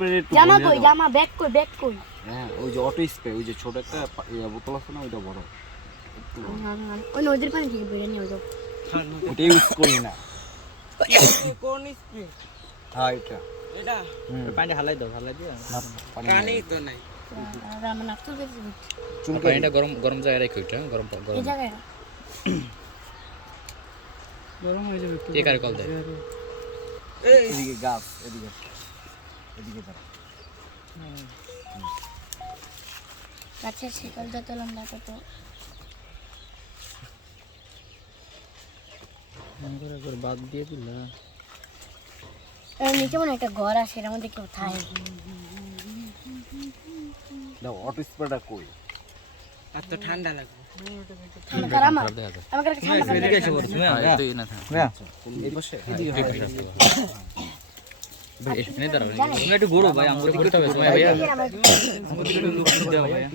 Spray একটু জামা বলে কই দাও। জামা ব্যাগ কই হ্যাঁ ওই যে অটো স্প্রে ওই যে ছোট একটা বোতল আছে না ওইটা বড় একটু বড়। ওই নদীর পানি থেকে বেরিয়ে নিয়ে যাও ওটা ইউজ করি না কোন স্প্রে হ্যাঁ এটা এটা পানি হালাই দাও হালাই দিও না পানি পানি নাই। তো নাই আর আমার নাকতো গেছে চুলকানি। পানিটা গরম গরম জায়গায় রাখো এটা গরম এই গরম জায়গায় গরম হয়ে যাবে কে কারে কল দেয় এই এদিকে গাছ এদিকে এদিকে দাঁড়া। গাছের শিকল যত লম্বা তত করে করে বাদ দিয়ে দিলা এর নিচে মনে হয় একটা ঘর আছে এর মধ্যে কেউ থাকে দাও অটো স্প্রেটা কই আর তো ঠান্ডা লাগবে ঠান্ডা কার আমার খারাপ দেখা যায় আমাকে একটা ঠান্ডা এদিকে এসে পড়ো তুমি হ্যাঁ, তুই না থাক এই পাশে এদিকে এদিকে পাশে হয়। আসো ভাই এখানে দাঁড়াও তুমি একটু ঘোরো ভাই আমাকে দিকে একটু ঘোরো ভাই আমার আমাকে দিকে একটু লুক দাও ভাই